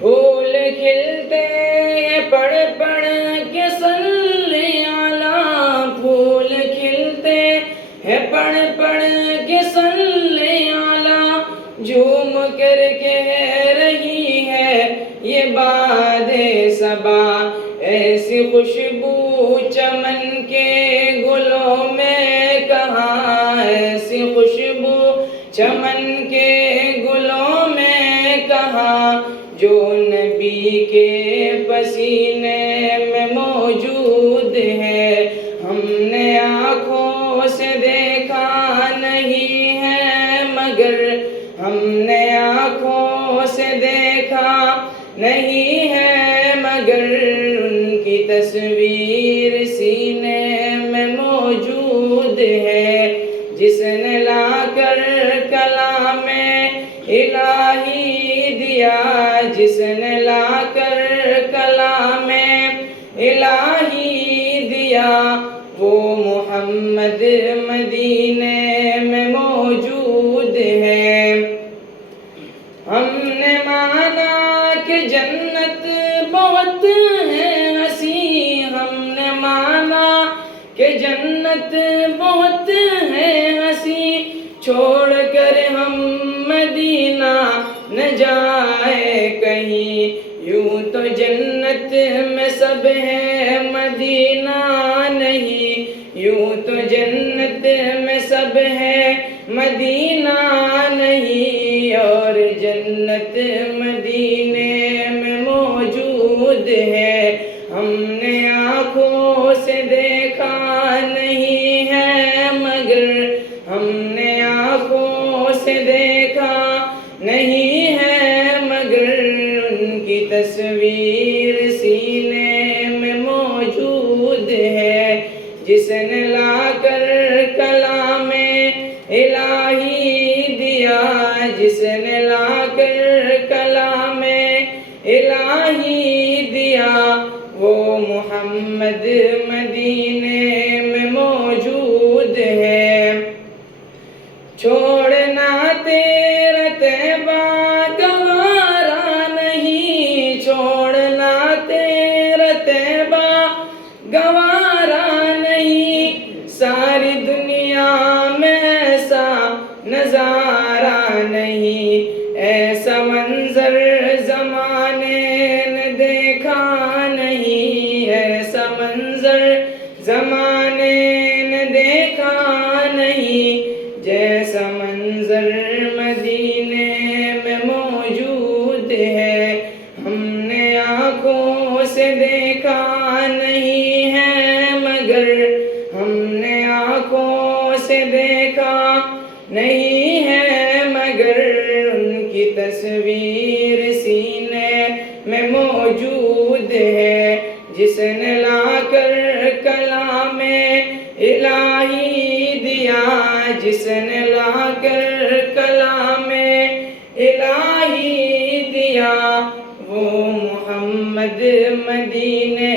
پھول کھلتے ہیں پڑھ پڑھ کے صلی علی، پھول کھلتے ہیں پڑھ پڑھ کے صلی علی، جھوم کر کہہ رہی ہے یہ باد صبا، ایسی خوشبو چمن کے گلوں میں کہاں، ایسی خوشبو چمن کے گلوں میں کہاں، جو نبی کے پسینے میں موجود ہے، ہم نے آنکھوں سے دیکھا نہیں ہے مگر، ہم نے آنکھوں سے دیکھا نہیں ہے مگر، ان کی تصویر سینے میں موجود ہے، جس نے لا کر کلام الہی دیا، جس نے لا کر کلام الہی دیا، وہ محمد مدینے میں موجود ہے۔ ہم نے مانا کہ جنت بہت ہے ہنسی، ہم نے مانا کہ جنت بہت ہے ہنسی، چھوڑ کر ہم مدینہ نہ جائے کہیں، یوں تو جنت میں سب ہے مدینہ نہیں، یوں تو جنت میں سب ہے مدینہ نہیں، اور جنت مدینے میں موجود ہے، ہم نے آنکھوں سے دیکھا نہیں ہے مگر، ہم نے آنکھوں سے دیکھا نہیں ہے مگر، ان کی تصویر سینے میں موجود ہے، جس نے لا کر کلام الہی دیا، جس نے لا کر کلام الہی دیا، وہ محمد مدینے میں موجود ہے۔ چھوڑنا تیرا طیبہ گوارا نہیں، چھوڑنا تیرا طیبہ گوارا نہیں، ساری دنیا میں ایسا نظارہ نہیں، ایسا منظر زمانے نے دیکھا نہیں، ایسا منظر زمانے نے دیکھا نہیں، جیسا منظر مدینے میں موجود ہے، ہم نے آنکھوں سے دیکھا نہیں ہے مگر، ہم نے آنکھوں سے دیکھا نہیں ہے مگر، ان کی تصویر سینے میں موجود ہے، جس نے لا کر کلام الہی دیا، جس نے لا کر کلام الہی دیا، وہ محمد مدینے